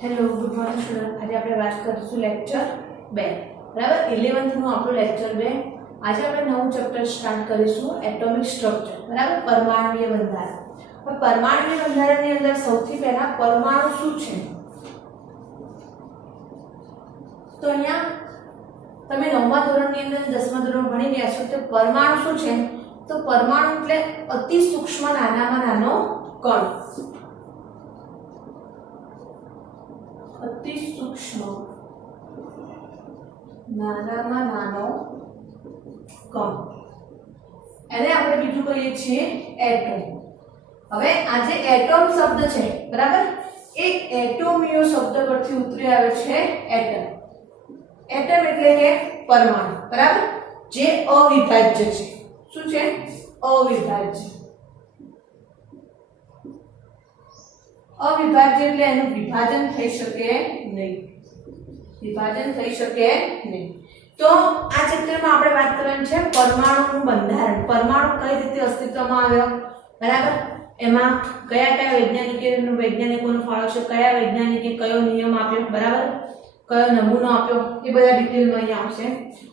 Hello good morning student. આજે આપણે વાત કરીશું લેક્ચર 2 બરાબર 11th નું આપણું લેક્ચર 2। આજે આપણે નવું ચેપ્ટર સ્ટાર્ટ કરીશું એટોમિક સ્ટ્રક્ચર બરાબર પરમાણુય બંધારણ। હવે પરમાણુય બંધારણની અંદર સૌથી પહેલા પરમાણુ શું છે તો અહીંયા તમે 9મા ધોરણની અંદર 10મા ધોરણમાં ભણી ગયા છો તો પરમાણુ શું છે તો પરમાણુ એટલે અતિ સૂક્ષ્મ નાનામાં નાનો કણ। अति सूक्ष्म नानाમાં નાનો કણ એને આપણે બીજું કહીએ છીએ એટમ। હવે આ જે એટમ શબ્દ છે બરાબર એ એટોમિયો શબ્દ પરથી ઉતરી આવે છે એટમ। એટમ એટલે કે પરમાણુ બરાબર જે અવિભાજ્ય છે। શું છે અવિભાજ્ય। अविभाज्य એટલે એનું વિભાજન થઈ શકે નહીં। વિભાજન થઈ શકે નહીં। તો આ ચેપ્ટરમાં આપણે વાત કરવાની છે પરમાણુનું બંધારણ। પરમાણુ કઈ રીતે અસ્તિત્વમાં આવ્યો બરાબર એમાં કયા વૈજ્ઞાનિકોનો ફાળો છે, કયા વૈજ્ઞાનિકે કયો નિયમ આપ્યો બરાબર કયો નમૂનો આપ્યો એ બધા ડિટેલમાં અહીં આવશે।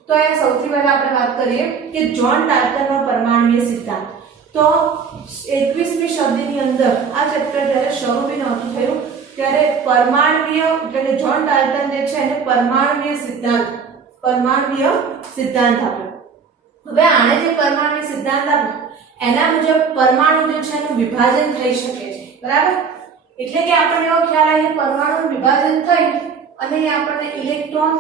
તો અહીંયા સૌથી પહેલા આપણે વાત કરીએ કે જ્હોન ડાલ્ટનનો પરમાણુય સિદ્ધાંત। तो 21મી સદીની અંદર આ ચેપ્ટર જ્યારે શરૂ બી નહોતું થયું ત્યારે પરમાણુય એટલે કે જ્હોન ડાલ્ટન જે છે એને પરમાણુય સિદ્ધાંત આપ્યો। હવે આને જે પરમાણુય સિદ્ધાંત આપ્યો એના મુજબ પરમાણુ જે છે એનું વિભાજન થઈ શકે છે બરાબર। એટલે કે આપણને એવો ખ્યાલ આવે કે પરમાણુનું વિભાજન થઈ અને આપણને ઇલેક્ટ્રોન,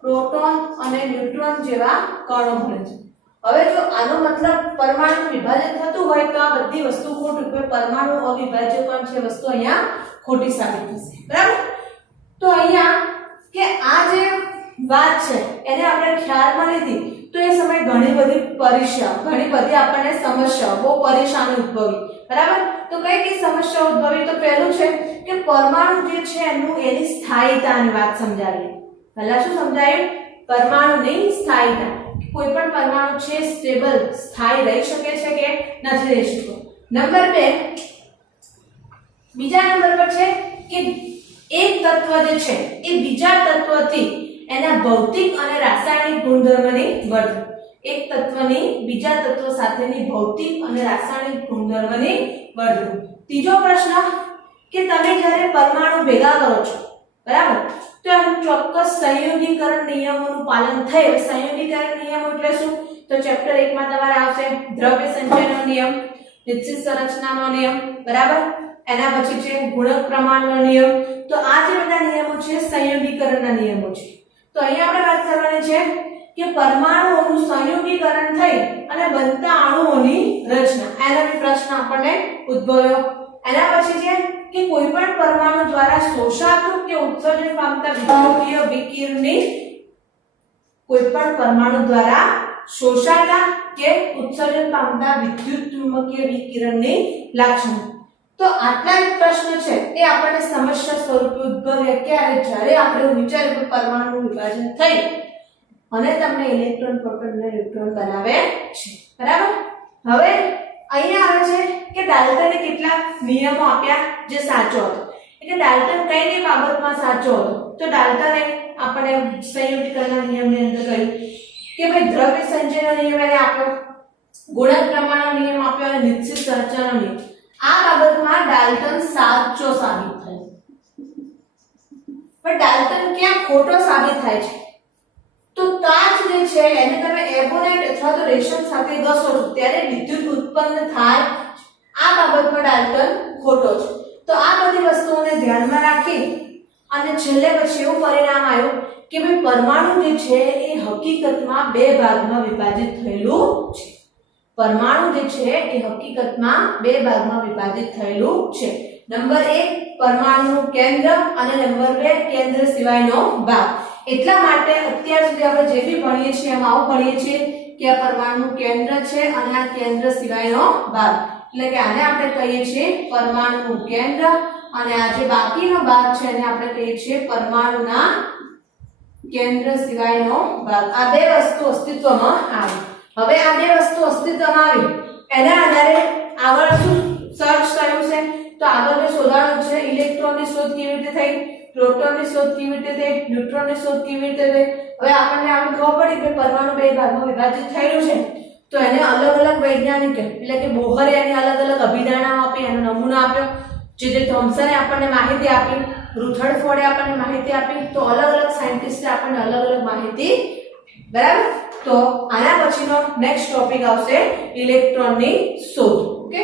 પ્રોટોન અને ન્યુટ્રોન જેવા કણો મળે છે। હવે જો આનો मतलब परमाणु विभाजन થતું હોય તો આ બધી વસ્તુ ખોટી કે પરમાણુ અવિભાજ્ય કણ છે વસ્તુ અહીંયા ખોટી સાબિત થશે બરાબર। તો અહીંયા કે આ જે વાત છે એને આપણે ખ્યાલમાં લીધી તો એ સમય ઘણી બધી આપણને સમસ્યાઓ બહુ પરેશાની ઉદ્ભવી બરાબર। તો કઈ સમસ્યા ઉદ્ભવી તો પહેલું છે કે પરમાણુ જે છે એની સ્થાયીતાની વાત સમજાવી। પહેલા શું સમજાયું પરમાણુની સ્થાયીતા कोई पण परमाणु छे स्टेबल स्थायी रही सके छे के नहीं रही शकतो। नंबर 2 बीजा नंबर पर छे कि एक तत्व जे छे ए बीजा तत्वथी एना भौतिक अने रासायनिक गुणधर्मनी वर्तन। एक तत्वनी बीजा तत्व साथेनी भौतिक अने रासायनिक गुणधर्मनी वर्तन। तीजो प्रश्न कि तमे જ્યારે परमाणु भेगा करो छो बराबर तो हम ચોક્કસ સંયોગીકરણ નિયમોનું પાલન થાય। સંયોગીકરણ નિયમો એટલે શું તો ચેપ્ટર 1 માં તમારે આવશે દ્રવ્ય સંચયનો નિયમ, નિશ્ચિત સંરચનાનો નિયમ બરાબર એના પછી છે ગુણક પ્રમાણનો નિયમ। તો આ જે બધા નિયમો છે સંયોગીકરણના નિયમો છે। તો અહીં આપણે વાત કરવાની છે કે પરમાણુઓનું સંયોગીકરણ થઈ અને બનતા અણુઓની રચના એનો પ્રશ્ન આપણને ઉદ્ભવ્યો। એના પછી છે कि कोई पण परमाणु द्वारा शोषाતું કે ઉત્સર્જન પામતા વિદ્યુતીય વિકિરણની कोई पण परमाणु द्वारा शोषाता के उत्सर्जन पामता विद्युत चुंबकीय विकिरणની લક્ષણો। તો આટલા પ્રશ્ન છે એ આપણને સમસ્યા સ્વરૂપે ઉદ્ભવે ક્યારે જ્યારે આપણે વિચાર્યું કે પરમાણુનું વિભાજન થઈ અને તમને ઇલેક્ટ્રોન, પ્રોટોન અને ન્યુટ્રોન બનાવે છે બરાબર। હવે અહીંયા આવે છે કે ડાલ્ટને કેટલાક નિયમો આપ્યા જે સાચો હતો। એટલે ડાલ્ટન કઈ બાબતમાં સાચો હતો તો ડાલ્ટને આપણે સંયોગીકરણના નિયમની અંદર કહ્યું કે ભાઈ દ્રવ્ય સંચયનો નિયમ એને આપ્યો, ગુણક પ્રમાણનો નિયમ આપ્યો અને નિશ્ચિત સંરચનાનો નિયમ। આ બાબતમાં ડાલ્ટન સાચો સાબિત થયો। પણ ડાલ્ટન ક્યાં ખોટો સાબિત થાય છે તો કાચ જે છે એને તમે એબોનેટ અથવા તો રેશમ સાથે ઘસો છો ત્યારે વિદ્યુત ઉત્પન્ન થાય। આ બાબતમાં ડાલ્ટન ખોટો છે। તો આ બધી વસ્તુઓને ધ્યાનમાં રાખી અને છેલ્લે પછી એવું પરિણામ આવ્યું કે ભાઈ પરમાણુ જે છે એ હકીકતમાં બે ભાગમાં વિભાજિત થયેલું છે। પરમાણુ જે છે એ હકીકતમાં બે ભાગમાં વિભાજિત થયેલું છે। નંબર 1 પરમાણુનું કેન્દ્ર અને નંબર 2 કેન્દ્ર સિવાયનો ભાગ। એટલા માટે અત્યાર સુધી આપણે જે બી ભણીએ છીએ એમાં આવું ભણીએ છીએ કે આ પરમાણુનું કેન્દ્ર છે અને આ કેન્દ્ર સિવાયનો ભાગ। એટલે કે આને આપણે કહીએ છીએ પરમાણુનું કેન્દ્ર અને આ જે બાકીનો ભાગ છે એને આપણે કહીએ છીએ પરમાણુના કેન્દ્ર સિવાયનો ભાગ। આ બે વસ્તુ અસ્તિત્વમાં આવી। હવે આ બે વસ્તુ અસ્તિત્વમાં આવી એના આધારે આગળ શું સર્ચ થયું છે तो આગળ મેં શોધાણું છે ઇલેક્ટ્રોનની શોધ કેવી રીતે થઈ પ્રોટોનની શોધ કેવી રીતે થઈ, ન્યુટ્રોનની શોધ કેવી રીતે થઈ. હવે આપણને આવી ખબર પડી કે પરમાણુ બે ભાગમાં વિભાજિત થયેલું છે, તો એને અલગ અલગ વૈજ્ઞાનિક એટલે કે બોહરે એને અલગ અલગ અભિધારણાઓ આપી, એનો નમૂનો આપ્યો. જે થોમ્સને આપણને માહિતી આપી, રુથર્ડફોર્ડે આપણને માહિતી આપી. તો અલગ અલગ સાયન્ટિસ્ટે આપણને અલગ અલગ માહિતી. બરાબર. તો આના પછીનો નેક્સ્ટ ટોપિક આવશે ઇલેક્ટ્રોનની શોધ. Okay.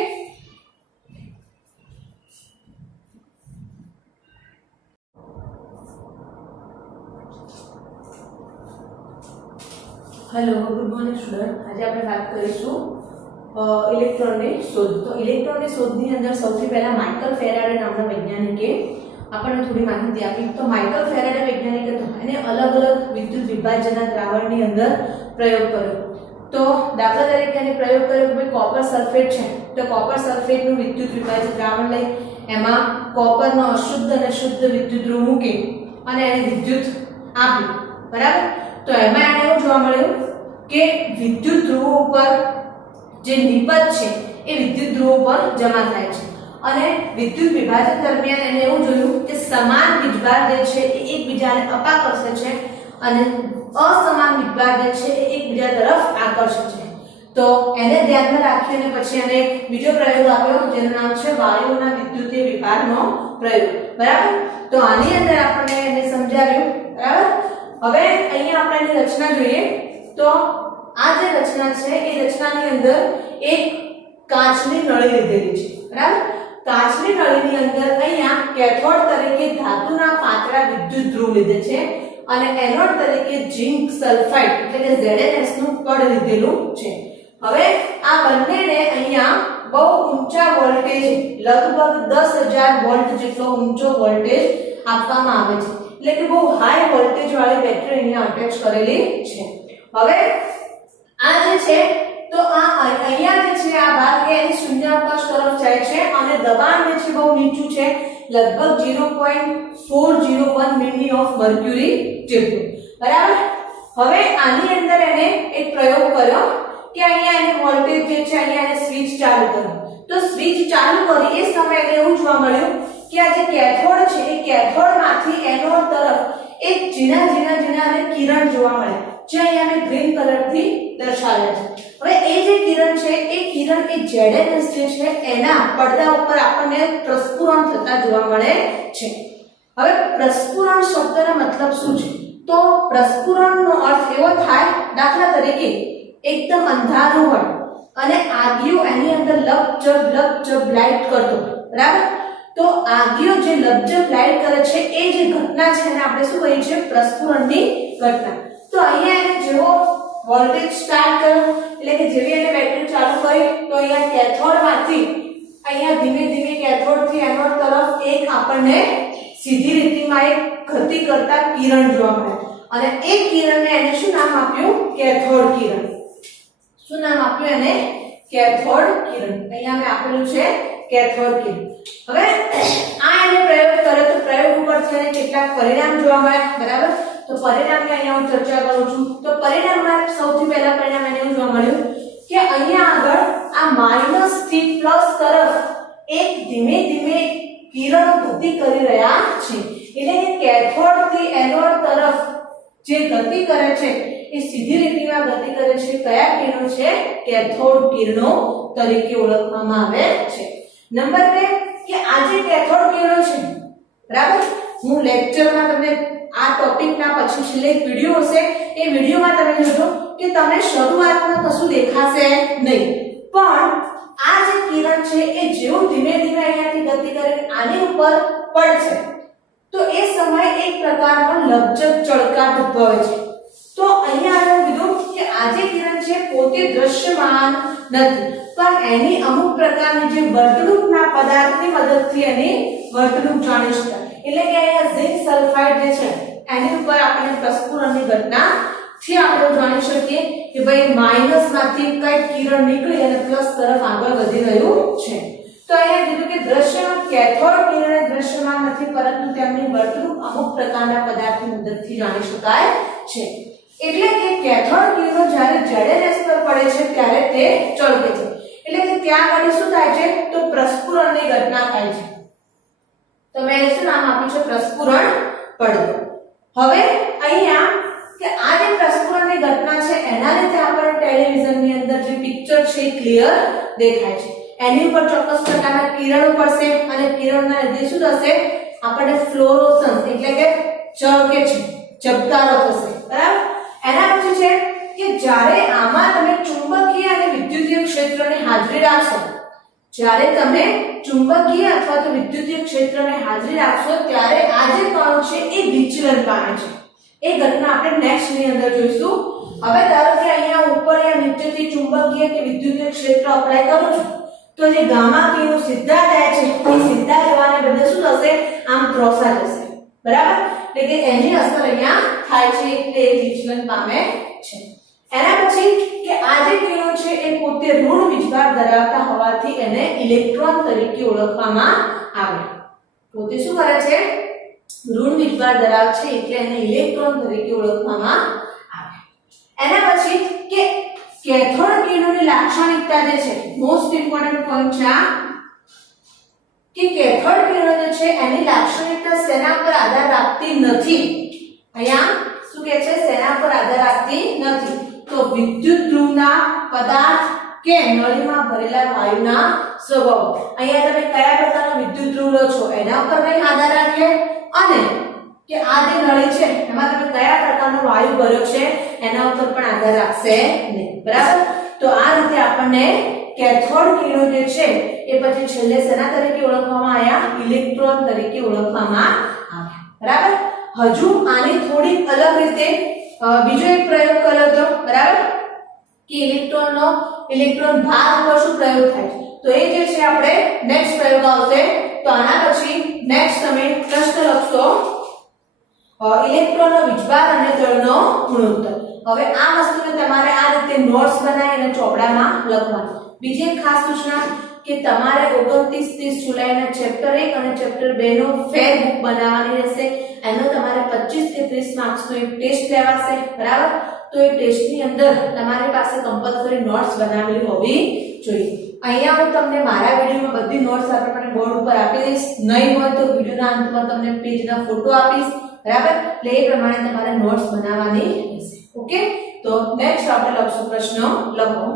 Hello, good morning student. આજે આપણે વાત કરીશું ઇલેક્ટ્રોનની શોધ. તો ઇલેક્ટ્રોનની શોધની અંદર સૌથી પહેલા માઇકલ ફેરાડે નામના વૈજ્ઞાનિકે આપણને થોડી માહિતી આપી. તો માઇકલ ફેરાડે વૈજ્ઞાનિકે એને અલગ અલગ વિદ્યુત વિભાજનના દ્રાવણની અંદર પ્રયોગ કર્યો. તો દાખલા તરીકે એને પ્રયોગ કર્યો કે ભાઈ કોપર સલ્ફેટ છે, તો કોપર સલ્ફેટનું વિદ્યુત વિભાજિત દ્રાવણ લઈ એમાં કોપરનો અશુદ્ધ અને શુદ્ધ વિદ્યુત ધ્રુવ મૂકી અને એને વિદ્યુત આપી. બરાબર. તો એમાં એને એવું જોવા મળ્યું કે વિદ્યુત ધ્રુવો ઉપર જે નિપજ છે એ વિદ્યુત ધ્રુવો પર જમા થાય છે અને વિદ્યુત વિભાજન દરમિયાન એને એવું જોયું કે સમાન વીજભાર જે છે એ એકબીજાને અપાકર્ષે છે અને અસમાન વીજભાર જે છે એ એકબીજા તરફ આકર્ષે છે. તો એને ધ્યાનમાં રાખીને પછી એને બીજો પ્રયોગ આપ્યો જેનું નામ છે વાયુઓના વિદ્યુતીય વિભારનો પ્રયોગ. બરાબર. તો આની અંદર આપણને એને સમજાવ્યું. બરાબર. હવે અહીંયા આપણે એની રચના જોઈએ. તો આ જે રચના છે એ રચનાની અંદર એક કાચની નળી લીધેલી છે. બરાબર. કાચની નળીની અંદર અહીંયા કેથોડ તરીકે ધાતુના પાતળા વિદ્યુત ધ્રુવ લીધે છે અને એનોડ તરીકે ઝિંક સલ્ફાઇડ એટલે કે ZnS નું કણ લીધેલું છે. હવે આ બંનેને અહીંયા બહુ ઊંચા વોલ્ટેજ લગભગ 10000 વોલ્ટ જેટલો ઊંચો વોલ્ટેજ આપવામાં આવે છે. એટલે કે બહુ હાઈ વોલ્ટેજ વાળી બેટરી અહીંયા અટેચ કરેલી છે. હવે આ જે છે તો આ અહીંયા જે છે આ ભાગ એની શૂન્યાવકાશ તરફ જાય છે અને દબાણ જે છે બહુ નીચું છે, લગભગ 0.401 મિલી ઓફ મર્ક્યુરી જેટલું. બરાબર. હવે આની અંદર એને એક પ્રયોગ કર્યો કે અહીંયા એને વોલ્ટેજ જે છે અહીંયા એને સ્વિચ ચાલુ કર્યું. તો સ્વિચ ચાલુ કરી એ સમયે એને એવું જોવા મળ્યું કે આ જે કેથોડ છે એ કેથોડમાંથી એનોડ તરફ એક ઝીણા કિરણ જોવા મળે જે અહીંયા મેં ગ્રીન કલરથી દર્શાવ્યા છે. હવે એ જે કિરણ છે એ કિરણ એ ZnS જે છે એના પડદા ઉપર આપણને પ્રસ્ફુરણ થતા જોવા મળે છે. હવે પ્રસ્ફુરણ શબ્દનો મતલબ શું છે? તો પ્રસ્ફુરણનો અર્થ એવો થાય, દાખલા તરીકે એકદમ અંધારું હોય અને આગિયો એની અંદર લપચપ લાઇટ કરતો. બરાબર. તો આગિયો જે લપચપ લાઇટ કરે છે એ જે ઘટના છે એને આપણે શું કહીએ છીએ? પ્રસ્ફુરણની ઘટના. તો અહીંયા એને જેવો વોલ્ટેજ સ્ટાર્ટ કર્યો એટલે કે જેવી એને બેટરી ચાલુ કરી તો અહીંયા કેથોડમાંથી અહીંયા ધીમે ધીમે કેથોડથી એનોડ તરફ એક આપણને સીધી લીટીમાં એક ગતિ કરતા કિરણ જોવા મળે અને એ કિરણને એને શું નામ આપ્યું? કેથોડ કિરણ. શું નામ આપ્યું એને? કેથોડ કિરણ. અહીંયા મેં આપેલું છે કેથોડ કિરણ. હવે આ એને પ્રયોગ કર્યો તો પ્રયોગ ઉપરથી એને કેટલાક પરિણામ જોવા મળ્યા. બરાબર. તો પરિણામની અહીંયા હું ચર્ચા કરું છું. તો પરિણામમાં સૌથી પહેલા પરિણામ એને એવું જોવા મળ્યું કે અહીંયા આગળ આ માઈનસ થી પ્લસ તરફ એક ધીમે ધીમે કિરણો ગતિ કરી રહ્યા છે. એટલે કે કેથોડ થી એનોડ તરફ જે ગતિ કરે છે એ સીધી લીટીમાં ગતિ કરે છે. કયા કિરણો છે? કેથોડ કિરણો તરીકે ઓળખવામાં આવે છે. નંબર 2 કે આ જે કેથોડ કિરણો છે, બરાબર, હું લેક્ચરમાં તમને આ ટોપિકના પછી છેલ્લે એક વિડિયો હશે, એ વિડિયોમાં તમે જોજો કે તમને શરૂઆતમાં કશું દેખાશે નહીં, પણ આ જે કિરણ છે એ જેવું ધીમે ધીમે અહીંયાથી ગતિ કરે આની ઉપર પડશે તો એ સમયે એક પ્રકારનો લપચપ ચળકાટ ઉદ્ભવે છે. તો અહીંયા એવું કીધું કે આ જે કિરણ છે પોતે દ્રશ્યમાન નથી, પણ એની અમુક પ્રકારની જે વર્તણૂકના પદાર્થની મદદથી એની વર્તણૂક જાણી શકાય. એટલે કે અહીંયા ઝિંક સલ્ફાઇડ જે છે એની ઉપર આપણે પ્રસ્ફુરણની ઘટના થી આપણે જાણી શકીએ કે ભાઈ માઈનસ માંથી કઈ કિરણ નીકળી અને પ્લસ તરફ આગળ વધી રહ્યું છે. તો અહીંયા કીધું કે દ્રશ્યમાન કેથોડ કિરણ દ્રશ્યમાન નથી, પરંતુ તેમની વર્તણૂક અમુક પ્રકારના પદાર્થની મદદથી જાણી શકાય છે. એટલે કે કેથોડ કિરણો જ્યારે ZnS પર પડે છે ત્યારે તે ચળકે છે. એટલે કે ત્યાં આગળ શું થાય છે? તો પ્રસ્ફુરણની ઘટના થાય છે. તો મેં શું નામ આપ્યું છે પ્રસ્ફુરણ પડદો. હવે અહીંયા કે આ જે પ્રસ્ફુરણની ઘટના છે એના લીધે આપણને ટેલિવિઝનની અંદર જે પિક્ચર છે એ ક્લિયર દેખાય છે. એની ઉપર ચોક્કસ પ્રકારના કિરણો પડશે અને કિરણના લીધે શું થશે આપણને ફ્લોરોસન્સ એટલે કે ચળકે છે ઝબકારો થશે. બરાબર. એના પછી છે કે જ્યારે આમાં તમે ચુંબકીય અને વિદ્યુતીય ક્ષેત્રની હાજરી રાખશો, જ્યારે તમે ચુંબકીય અથવા તો વિદ્યુતીય ક્ષેત્રની હાજરી રાખશો ત્યારે આ જે કણો છે એ વિચલન પામે છે. એ ઘટના આપણે નેક્સ્ટ ની અંદર જોઈશું. હવે ધારો કે અહીંયા ઉપર યા નીચેથી ચુંબકીય કે વિદ્યુતીય ક્ષેત્ર અપ્લાય કરું છું તો જે ગામા કિરણો સીધા જાય છે એ સીધા જવાને બદલે શું થશે આમ ત્રોસા જશે. બરાબર. એટલે કે એની અસર અહીંયા થાય છે એટલે એ વિચલન પામે છે. એના પછી કે આ જે કિરણો છે એ પોતે ઋણ વીજભાર ધરાવતા હોવાથી એને ઇલેક્ટ્રોન તરીકે ઓળખવામાં આવે. પોતે શું કરે છે ઋણ વીજભાર ધરાવે છે એટલે એને ઇલેક્ટ્રોન તરીકે ઓળખવામાં આવે. એના પછી કે કેથોડ કિરણોની લાક્ષણિકતા જે છે મોસ્ટ ઇમ્પોર્ટન્ટ પોઈન્ટ છે આ કે કેથોડ કિરણો જે છે એની લાક્ષણિકતા શેના પર આધાર રાખતી નથી. અહીંયા શું કહે છે શેના પર આધાર રાખતી નથી તો વિદ્યુત ધ્રુવના પદાર્થ કે નળીમાં ભરેલા વાયુના સ્વભાવ. અહીંયા તમે કયા પ્રકારનો વિદ્યુત ધ્રુવ લો છો એના પર નહીં આધાર રાખે અને કે આ જે નળી છે એમાં તમે કયા પ્રકારનો વાયુ ભર્યો છે એના ઉપર પણ આધાર રાખશે નહીં. બરાબર. તો આ રીતે આપણને કેથોડ કિરણો જે છે એ પછી છેલ્લે શેના તરીકે ઓળખવામાં આવ્યા ઇલેક્ટ્રોન તરીકે ઓળખવામાં આવ્યા. બરાબર. હજુ આની થોડી અલગ રીતે બીજો એક પ્રયોગ કર્યો હતો. બરાબર. કે ઇલેક્ટ્રોન ભાર ઉપર શું પ્રયોગ થાય છે તો એ જે છે આપણે નેક્સ્ટ પ્રયોગ આવશે. તો આના પછી નેક્સ્ટ તમે પ્રશ્ન લખશો ઇલેક્ટ્રોનનો વીજભાર અને દળનો ગુણોત્તર. હવે આ વસ્તુને તમારે આ રીતે નોટ્સ બનાવી અને ચોપડામાં લખવાનું. બીજી એક ખાસ સૂચના કે તમારે 29-30 જુલાઈના ચેપ્ટર 1 અને ચેપ્ટર 2 નો ફેર બુક બનાવવાની રહેશે. એનો તમારે 25 કે 30 માર્ક્સનો એક ટેસ્ટ લેવાશે. બરાબર. તો એ ટેસ્ટની અંદર તમારી પાસે કમ્પલસરી નોટ્સ બનાવેલી હોવી જોઈએ. અહીંયા હું તમને મારા વિડિયોમાં બધી નોટ્સ આપણે બોર્ડ ઉપર આપી દઈશ. નહીં હોય તો વિડિયોના અંતમાં તમને પેજના ફોટો આપીશ. બરાબર. એટલે એ પ્રમાણે તમારે નોટ્સ બનાવવાની રહેશે. ઓકે. તો નેક્સ્ટ આપણે લખશું પ્રશ્ન લખો.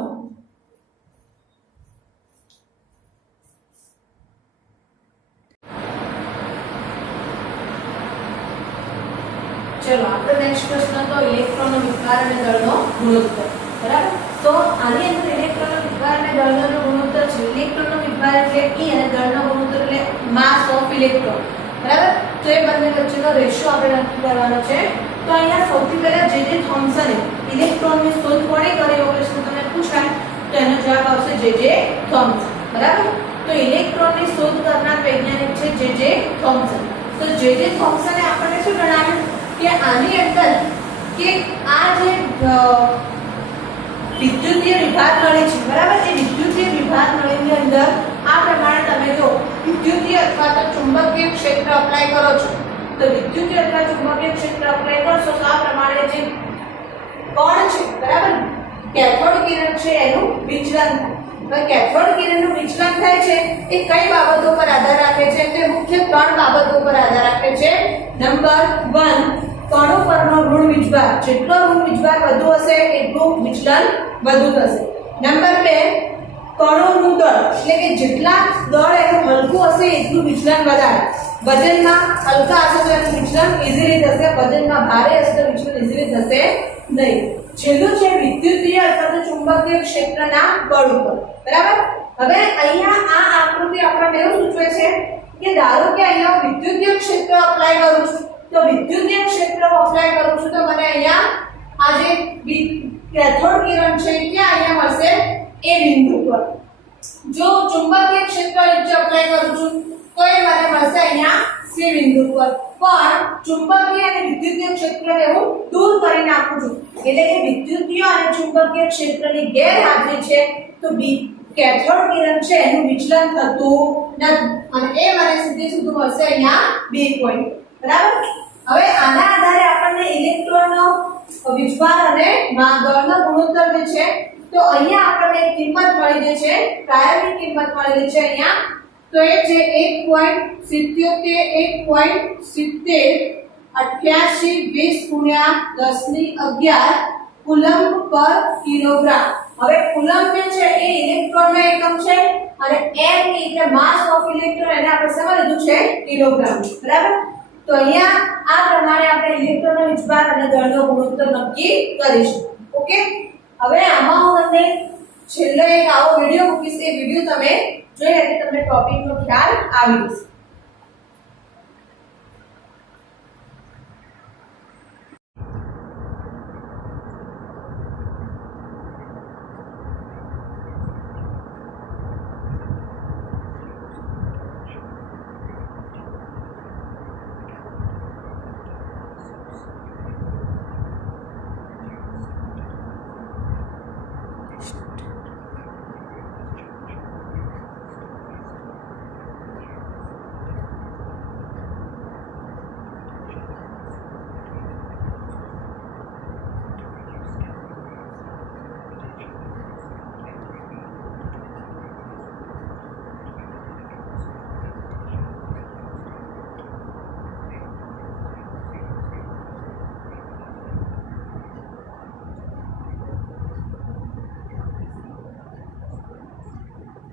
ચલો આપણે નેક્સ્ટ પ્રશ્ન તો ઇલેક્ટ્રોનનો વીજભાર અને દળનો ગુણોત્તર. બરાબર. તો આની અંદર ઇલેક્ટ્રોનનો વીજભાર અને દળનો ગુણોત્તર છે. ઇલેક્ટ્રોનનો વીજભાર એટલે E અને દળનો ગુણોત્તર એટલે માસ ઓફ ઇલેક્ટ્રોન. બરાબર. તો એ બંને વચ્ચેનો રેશિયો આપણે નક્કી કરવાનો છે. તો અહીંયા સૌથી પહેલા જે થોમ્સને ઇલેક્ટ્રોનની શોધ કોણે કરી એવો પ્રશ્ન તમને પૂછાય તો એનો જવાબ આવશે જે થોમ્સન. બરાબર. તો ઇલેક્ટ્રોનની શોધ કરનાર વૈજ્ઞાનિક છે જે થોમ્સન. તો જે થોમ્સને આપણને શું જણાવ્યું કે આની અંદર કે આ જે વિદ્યુતીય વિભાગ નળી છે. બરાબર. એ વિદ્યુતીય વિભાગ નળીની અંદર આ પ્રમાણે તમે જો વિદ્યુતીય અથવા તો ચુંબકીય ક્ષેત્ર અપ્લાય કરો છો તો વિદ્યુતીય અથવા ચુંબકીય ક્ષેત્ર અપ્લાય કરશો તો આ પ્રમાણે જે કણ છે. બરાબર. કેથોડ કિરણ છે એનું વિચલન થાય. તો કેથોડ કિરણનું વિચલન થાય છે એ કઈ બાબતો પર આધાર રાખે છે તે મુખ્ય 3 બાબતો પર આધાર રાખે છે. નંબર 1 કણો પરનો ઋણ વીજભાર. જેટલો ઋણ વીજભાર વધુ હશે એટલું વિચલન વધુ થશે. નંબર 2 કણોનું દળ એટલે કે જેટલા દળ એનું હલકું હશે એટલું વિચલન વધારે. વજનમાં હલકા હશે તો એનું વિચલન ઈઝીલી થશે. વજનમાં ભારે હશે તો વિચલન ઈઝીલી થશે નહીં. છેલ્લું છે વિદ્યુતીય અથવા તો ચુંબકીય ક્ષેત્રના બળ ઉપર. બરાબર. હવે અહીંયા આ આકૃતિ આપણને એવું સૂચવે છે કે ધારો કે અહીંયા વિદ્યુતીય ક્ષેત્ર અપ્લાય કરું છું તો વિદ્યુતીય ક્ષેત્ર અપ્લાય કરું છું તો મને અહીંયા આ જે કેથોડ કિરણ છે ક્યાં અહીંયા મળશે એ બિંદુ પર. જો ચુંબકીય ક્ષેત્ર નીચે અપ્લાય કરું છું તો એ મને મળશે અહીંયા સી બિંદુ પર. પણ ચુંબકીય અને વિદ્યુતીય ક્ષેત્રને હું દૂર કરી નાખું છું એટલે કે વિદ્યુતીય અને ચુંબકીય ક્ષેત્રની ગેરહાજરી છે તો કેથોડ કિરણ છે એનું વિચલન થતું નથી અને એ મને સીધું મળશે અહીંયા બી પોઈન્ટ. બરાબર. હવે આના આધારે આપણને ઇલેક્ટ્રોનનો વીજભાર અને દળનો ગુણોત્તર જે છે તો અહીંયા આપણને કિંમત મળી જે છે પ્રાયોગિક કિંમત મળેલી છે અહીંયા તો એ છે 1.77 1.70 88 20 × 10⁻11 કુલમ્બ પર કિલોગ્રામ. હવે કુલમ્બ જે છે એ ઇલેક્ટ્રોનનો એકમ છે અને m એટલે માસ ઓફ ઇલેક્ટ્રોન એને આપણે શેમાં લીધું છે કિલોગ્રામ. બરાબર. તો અહીંયા આ પ્રમાણે આપણે ઇલેક્ટ્રોનનો વીજભાર અને દળનો ગુણોત્તર નક્કી કરીશું. ઓકે. હવે આમાં હું તમને છેલ્લે એક આવો વિડિયો મૂકીશ. એ વિડિયો તમે જોઈ એટલે તમને ટોપિકનો ખ્યાલ આવી જશે.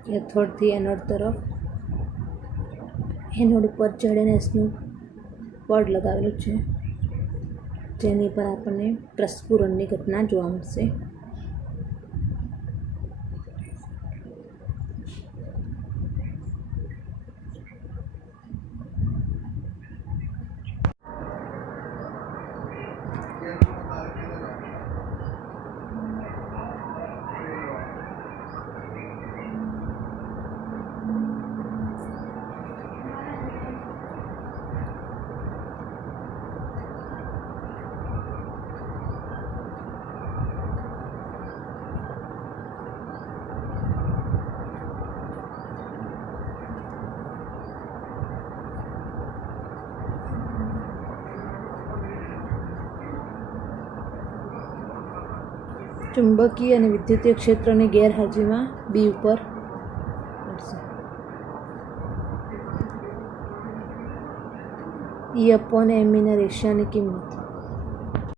કેથોડથી એનોડ તરફ એનોડ ઉપર ZnSનું પડ લગાવેલું છે, જેની પર આપણને પ્રસ્ફુરણની ઘટના જોવા મળશે. ચુંબકીય અને વિદ્યુતીય ક્ષેત્રની ગેરહાજરીમાં બી ઉપર મળશે. E/m ના રેશિયાની કિંમત